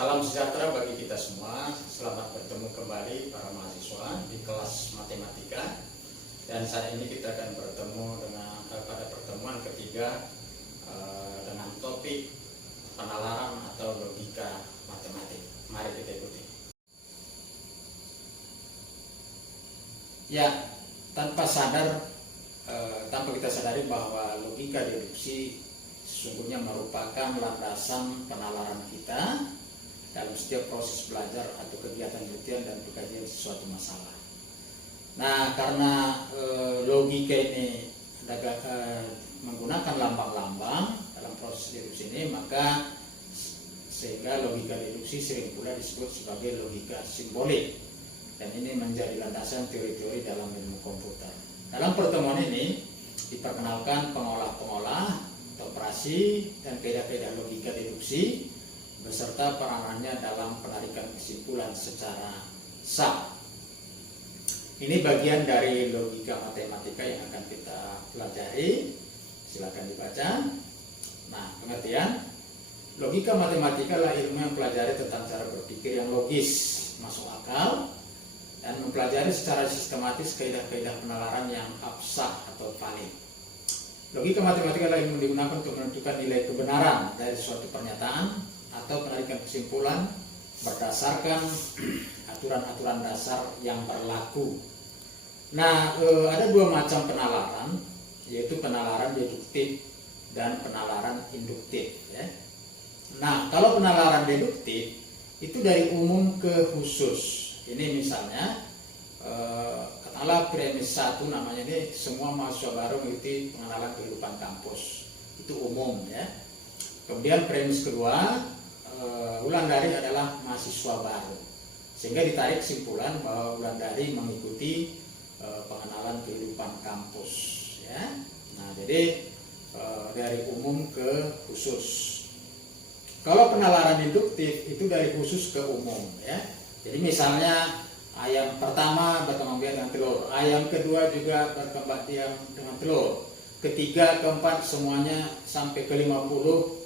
Salam sejahtera bagi kita semua. Selamat bertemu kembali para mahasiswa di kelas matematika. Dan saat ini kita akan bertemu pada pertemuan ketiga dengan topik penalaran atau logika matematik. Mari kita ikuti. Ya, tanpa kita sadari bahwa logika deduksi sesungguhnya merupakan landasan penalaran kita dalam setiap proses belajar atau kegiatan penelitian dan pengkajian sesuatu masalah. Nah, karena logika ini menggunakan lambang-lambang dalam proses deduksi ini, maka sehingga logika deduksi sering pula disebut sebagai logika simbolik, dan ini menjadi landasan teori-teori dalam ilmu komputer. Dalam pertemuan ini diperkenalkan pengolah-pengolah, operasi, dan kaidah-kaidah logika deduksi beserta peranannya dalam penarikan kesimpulan secara sah. Ini bagian dari logika matematika yang akan kita pelajari. Silakan dibaca. Nah, pengertian logika matematika adalah ilmu yang mempelajari tentang cara berpikir yang logis, masuk akal, dan mempelajari secara sistematis kaidah-kaidah penalaran yang absah atau valid. Logika matematika adalah ilmu yang digunakan untuk menentukan nilai kebenaran dari suatu pernyataan atau penarikan kesimpulan berdasarkan aturan-aturan dasar yang berlaku. Nah, ada dua macam penalaran, yaitu penalaran deduktif dan penalaran induktif. Ya. Nah, kalau penalaran deduktif itu dari umum ke khusus. Ini misalnya, katakanlah premis 1 namanya ini semua mahasiswa baru mengikuti pengenalan kehidupan kampus. Itu umum ya. Kemudian premis kedua, Wulandari adalah mahasiswa baru, sehingga ditarik kesimpulan bahwa Wulandari mengikuti pengenalan kehidupan kampus ya. Nah, jadi dari umum ke khusus. Kalau penalaran induktif itu dari khusus ke umum ya. Jadi misalnya ayam pertama berkembang biak dengan telur, ayam kedua juga berkembang biak dengan telur, ketiga, keempat semuanya sampai ke 50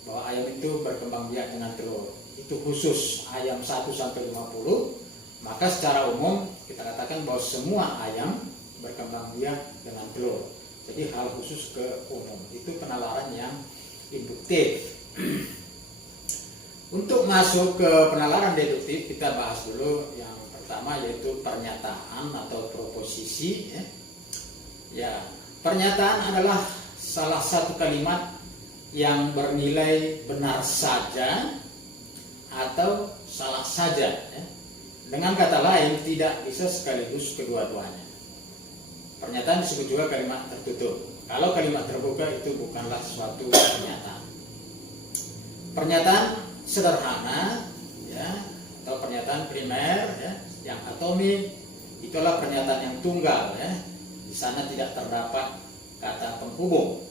bahwa ayam itu berkembang biak dengan telur. Itu khusus ayam 1 sampai 50. Maka secara umum kita katakan bahwa semua ayam berkembang biak dengan telur. Jadi hal khusus ke umum. Itu penalaran yang induktif. Untuk masuk ke penalaran deduktif, kita bahas dulu yang pertama, yaitu pernyataan atau proposisi ya. Ya, pernyataan adalah salah satu kalimat yang bernilai benar saja atau salah saja ya. Dengan kata lain, tidak bisa sekaligus kedua-duanya. Pernyataan disebut juga kalimat tertutup. Kalau kalimat terbuka itu bukanlah suatu pernyataan. Pernyataan sederhana ya, atau pernyataan primer ya, yang atomik, itulah pernyataan yang tunggal ya. Di sana tidak terdapat kata penghubung.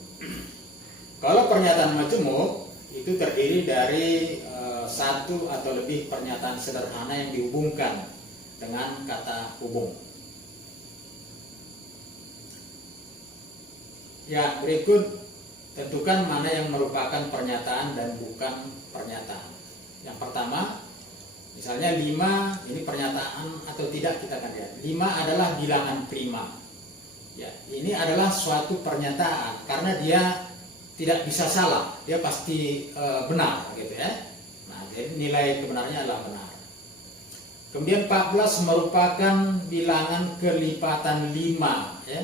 Kalau pernyataan majemuk itu terdiri dari satu atau lebih pernyataan sederhana yang dihubungkan dengan kata hubung. Ya, berikut tentukan mana yang merupakan pernyataan dan bukan pernyataan. Yang pertama, misalnya 5 ini pernyataan atau tidak, kita akan lihat. 5 adalah bilangan prima. Ya, ini adalah suatu pernyataan karena dia tidak bisa salah, dia pasti benar gitu ya. Nah, jadi nilai kebenarannya adalah benar. Kemudian 14 merupakan bilangan kelipatan 5 ya.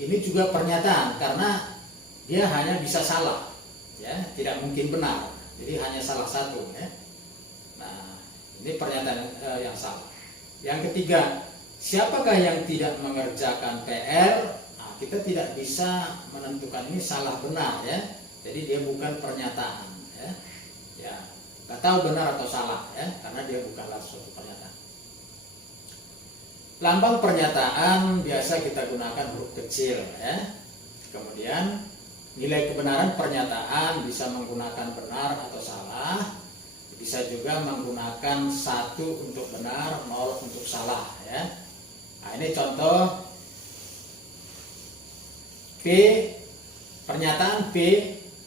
Ini juga pernyataan karena dia hanya bisa salah ya, tidak mungkin benar. Jadi hanya salah satu ya. Nah, ini pernyataan yang salah. Yang ketiga, siapakah yang tidak mengerjakan PR? Kita tidak bisa menentukan ini salah benar ya. Jadi dia bukan pernyataan ya. Ya, nggak tahu benar atau salah ya, karena dia bukanlah suatu pernyataan. Lambang pernyataan biasa kita gunakan huruf kecil ya. Kemudian nilai kebenaran pernyataan bisa menggunakan benar atau salah. Bisa juga menggunakan 1 untuk benar, 0 untuk salah ya. Nah, ini contoh P, pernyataan P,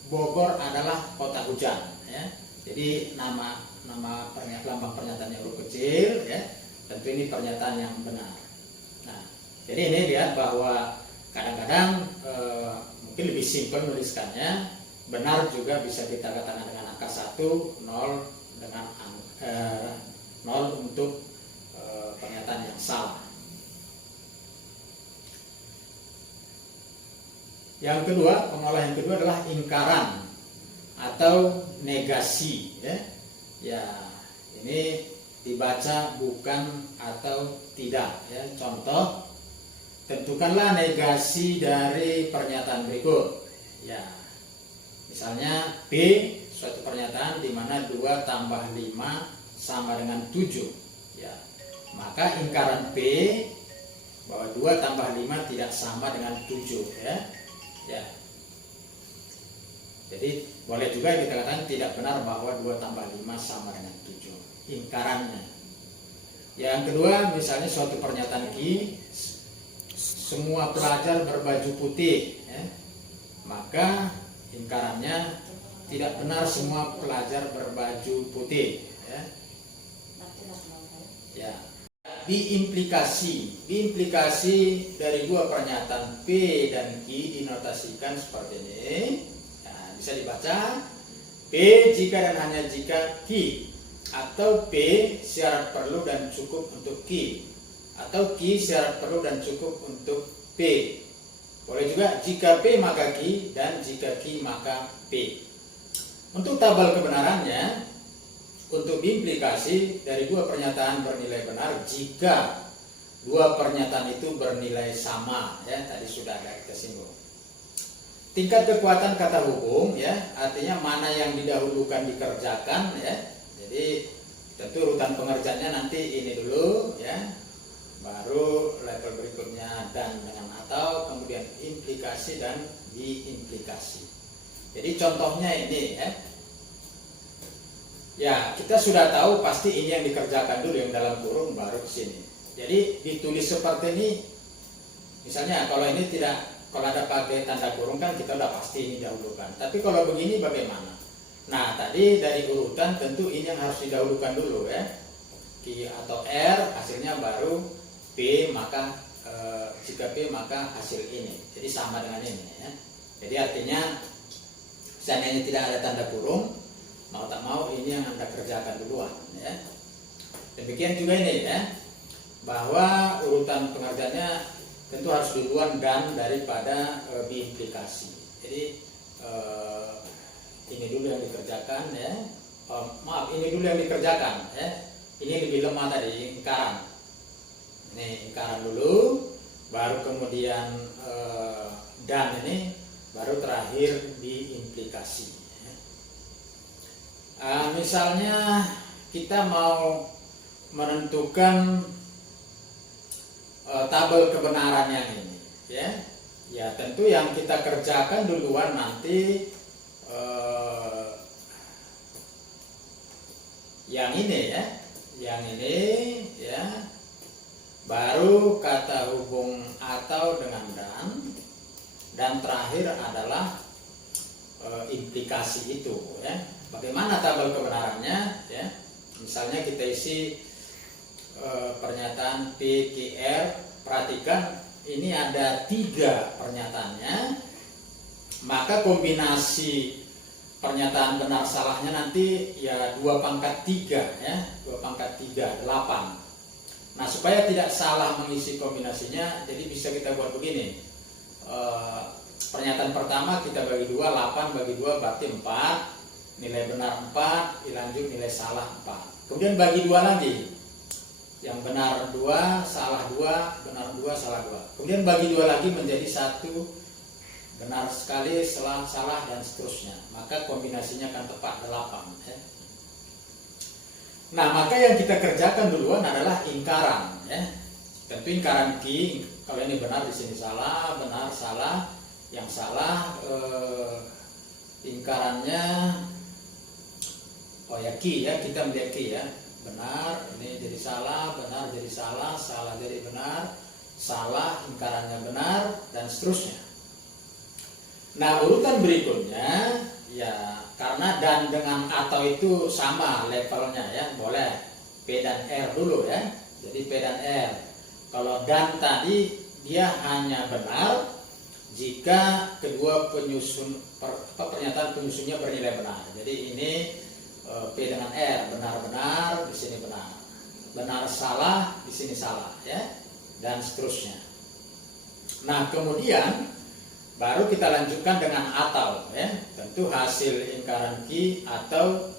Bogor adalah kota hujan ya. Jadi nama lambang pernyataannya huruf kecil, ya, tentu ini pernyataan yang benar. Nah, jadi ini lihat bahwa kadang-kadang mungkin lebih simpel nuliskannya. Benar juga bisa kita katakan dengan angka 1, 0 dengan 0 untuk pernyataan yang salah. Yang kedua, pengolahan yang kedua adalah ingkaran atau negasi, ya. Ya, ini dibaca bukan atau tidak, ya. Contoh, tentukanlah negasi dari pernyataan berikut. Ya. Misalnya B, suatu pernyataan di mana 2 tambah 5 sama dengan 7. Ya. Maka ingkaran B bahwa 2 tambah 5 tidak sama dengan 7, ya. Ya. Jadi boleh juga kita katakan tidak benar bahwa 2 tambah 5 sama dengan 7. Ingkarannya. Yang kedua, misalnya suatu pernyataan Q, semua pelajar berbaju putih, ya. Maka ingkarannya tidak benar semua pelajar berbaju putih, ya. Ya. Diimplikasi dari dua pernyataan P dan Q dinotasikan seperti ini. Nah, bisa dibaca P jika dan hanya jika Q, atau P syarat perlu dan cukup untuk Q, atau Q syarat perlu dan cukup untuk P. Boleh juga jika P maka Q dan jika Q maka P. Untuk tabel kebenarannya, untuk diimplikasi dari dua pernyataan bernilai benar jika dua pernyataan itu bernilai sama, ya, tadi sudah ada kita singgung. Tingkat kekuatan kata hubung, ya, artinya mana yang didahulukan dikerjakan, ya. Jadi tentu urutan pengerjaannya nanti ini dulu, ya, baru level berikutnya dan dengan atau, kemudian implikasi dan diimplikasi. Jadi contohnya ini, ya. Ya, kita sudah tahu pasti ini yang dikerjakan dulu, yang dalam kurung baru ke sini. Jadi ditulis seperti ini. Misalnya kalau ini tidak, kalau ada pakai tanda kurung kan kita udah pasti ini dahulukan. Tapi kalau begini bagaimana? Nah, tadi dari urutan tentu ini yang harus didahulukan dulu, ya. Q atau R hasilnya baru P, maka jika P maka hasil ini. Jadi sama dengan ini, ya. Jadi artinya seandainya tidak ada tanda kurung, mau tak mau ini yang Anda kerjakan duluan, ya. Demikian juga ini, ya, bahwa urutan pengerjaannya tentu harus duluan dan daripada diimplikasi. Jadi ini dulu yang dikerjakan, ya. Ini dulu yang dikerjakan, ya. Ini lebih lemah tadi, ingkaran. Ini ingkaran dulu, baru kemudian dan ini baru terakhir diimplikasi. Misalnya kita mau menentukan tabel kebenaran yang ini, ya. Ya, tentu yang kita kerjakan duluan nanti yang ini, ya. Yang ini, ya. Baru kata hubung atau dengan dan terakhir adalah implikasi itu, ya. Bagaimana tabel kebenarannya, ya? Misalnya kita isi pernyataan PQR, perhatikan ini ada 3 pernyataannya, maka kombinasi pernyataan benar salahnya nanti ya 2/3, ya, 2/3, 8. Nah, supaya tidak salah mengisi kombinasinya, jadi bisa kita buat begini. Pernyataan pertama kita bagi 2, 8 bagi 2 berarti 4. Nilai benar 4, dilanjut nilai salah 4. Kemudian bagi 2 lagi. Yang benar 2, salah 2, benar 2, salah 2. Kemudian bagi 2 lagi menjadi 1, benar sekali, salah, dan seterusnya. Maka kombinasinya akan tepat 8. Ya. Nah, maka yang kita kerjakan duluan adalah ingkaran. Ya. Tentu ingkaran Q, kalau ini benar di sini salah, benar, salah. Yang salah ingkarannya oh ya Q, ya, kita melihat Q, ya, benar ini jadi salah, benar jadi salah, salah jadi benar, salah ingkarannya benar, dan seterusnya. Nah, urutan berikutnya, ya, karena dan dengan atau itu sama levelnya ya, boleh P dan R dulu ya. Jadi P dan R. Kalau dan tadi dia hanya benar jika kedua pernyataan penyusunnya bernilai benar. Jadi ini P dengan R, benar-benar di sini benar, benar salah di sini salah ya, dan seterusnya. Nah kemudian baru kita lanjutkan dengan atau ya, tentu hasil ingkaran Q atau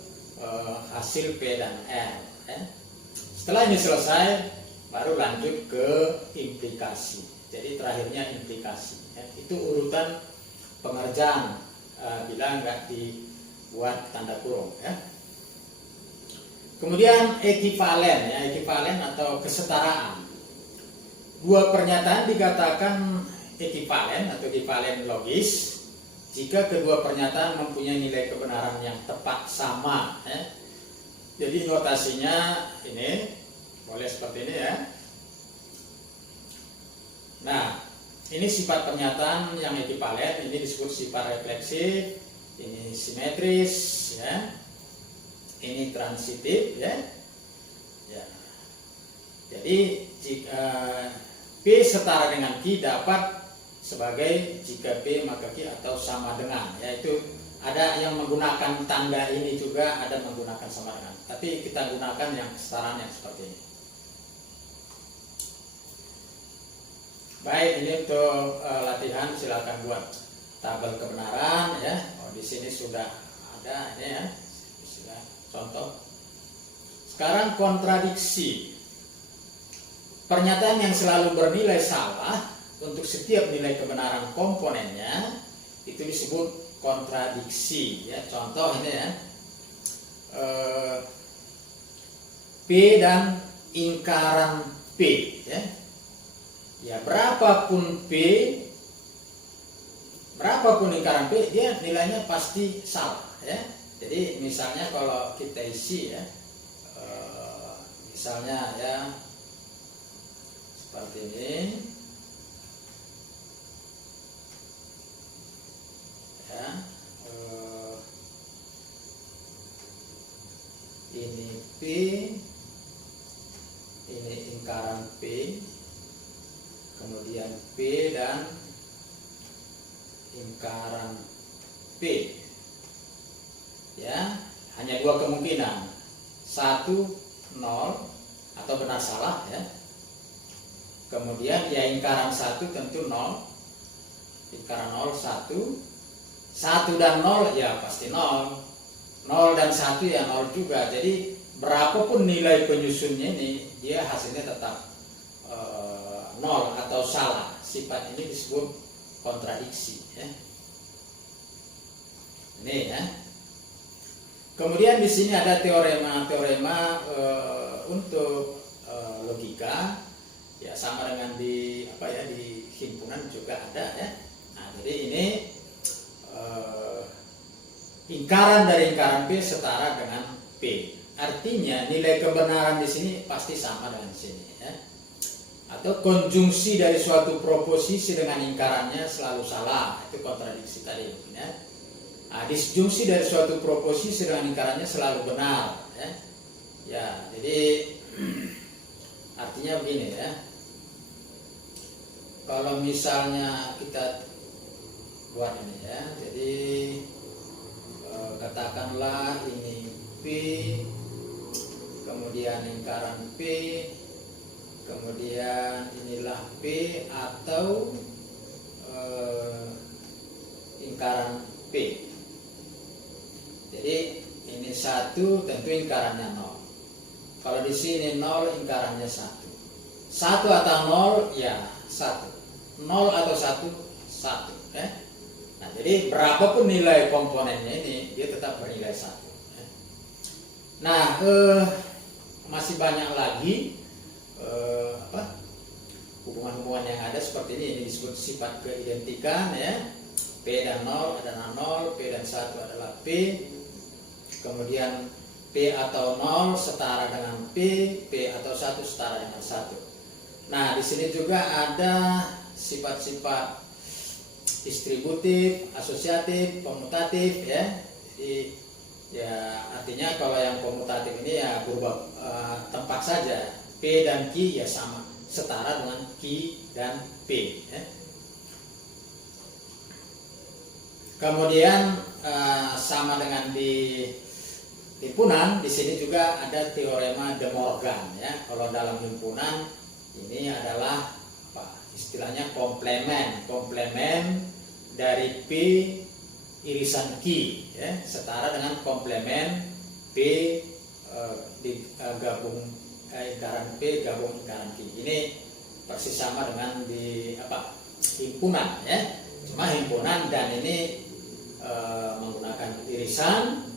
hasil P dan R ya. Setelah ini selesai baru lanjut ke implikasi. Jadi terakhirnya implikasi ya. Itu urutan pengerjaan bila nggak dibuat tanda kurung ya. Kemudian ekivalen ya, ekivalen atau kesetaraan. Dua pernyataan dikatakan ekivalen atau ekivalen logis jika kedua pernyataan mempunyai nilai kebenaran yang tepat sama ya. Jadi notasinya ini boleh seperti ini ya. Nah ini sifat pernyataan yang ekivalen, ini disebut sifat refleksif, ini simetris ya, ini transitif ya. Jadi jika P setara dengan Q dapat sebagai jika P maka Q atau sama dengan, yaitu ada yang menggunakan tanda ini juga, ada menggunakan sama dengan, tapi kita gunakan yang kesetaraan yang seperti ini. Baik, ini untuk latihan, silakan buat tabel kebenaran ya. Di sini sudah ada ini ya, sudah contoh. Sekarang kontradiksi. Pernyataan yang selalu bernilai salah untuk setiap nilai kebenaran komponennya itu disebut kontradiksi ya. Contoh ini ya, P dan ingkaran P ya. Ya berapapun ingkaran P, dia nilainya pasti salah ya. Jadi misalnya kalau kita isi ya, misalnya ya seperti ini ya, ini P, ini ingkaran P, kemudian P dan ingkaran P ya, hanya dua kemungkinan, 1, 0 atau benar salah ya. Kemudian ya ingkaran 1 tentu 0, ingkaran 0 1, 1 dan 0 ya pasti 0, 0 dan 1 ya 0 juga. Jadi berapapun nilai penyusunnya ini, dia hasilnya tetap 0 atau salah. Sifat ini disebut kontradiksi ya. Ini ya. Kemudian di sini ada teorema untuk logika ya, sama dengan di di himpunan juga ada ya. Nah, jadi ini ingkaran dari ingkaran P setara dengan P. Artinya nilai kebenaran di sini pasti sama dengan sini ya. Atau konjungsi dari suatu proposisi dengan ingkarannya selalu salah, itu kontradiksi tadi ya. Nah, disjungsi dari suatu proposisi dengan ingkarannya selalu benar ya. Ya, jadi artinya begini ya. Kalau misalnya kita buat ini ya, jadi katakanlah ini P, kemudian ingkaran P, kemudian inilah P atau ingkaran P. Jadi ini 1 tentu ingkarannya 0. Kalau di sini 0 ingkarannya 1. 1 atau 0 ya 1. 0 atau 1 1 ya. Nah, jadi berapapun nilai komponennya ini dia tetap bernilai 1 ya. Nah, masih banyak lagi hubungan-hubungan yang ada seperti ini disebut sifat keidentikan ya. P dan 0 adalah 0, P dan 1 adalah P. Kemudian P atau 0 setara dengan P, P atau 1 setara dengan 1. Nah, di sini juga ada sifat-sifat distributif, asosiatif, komutatif ya. Jadi ya artinya kalau yang komutatif ini ya berubah tempat saja. P dan Q ya sama, setara dengan Q dan P ya. Kemudian sama dengan di himpunan, di sini juga ada teorema De Morgan ya. Kalau dalam himpunan ini adalah apa? Istilahnya komplemen dari P irisan Q ya, setara dengan komplemen P gabung lingkaran P gabung lingkaran Q. Ini persis sama dengan di apa? Himpunan ya. Cuma himpunan dan ini menggunakan irisan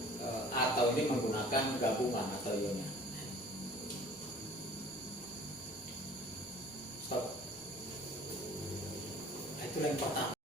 atau ini menggunakan gabungan atau ionian. Stop. Itu yang pertama.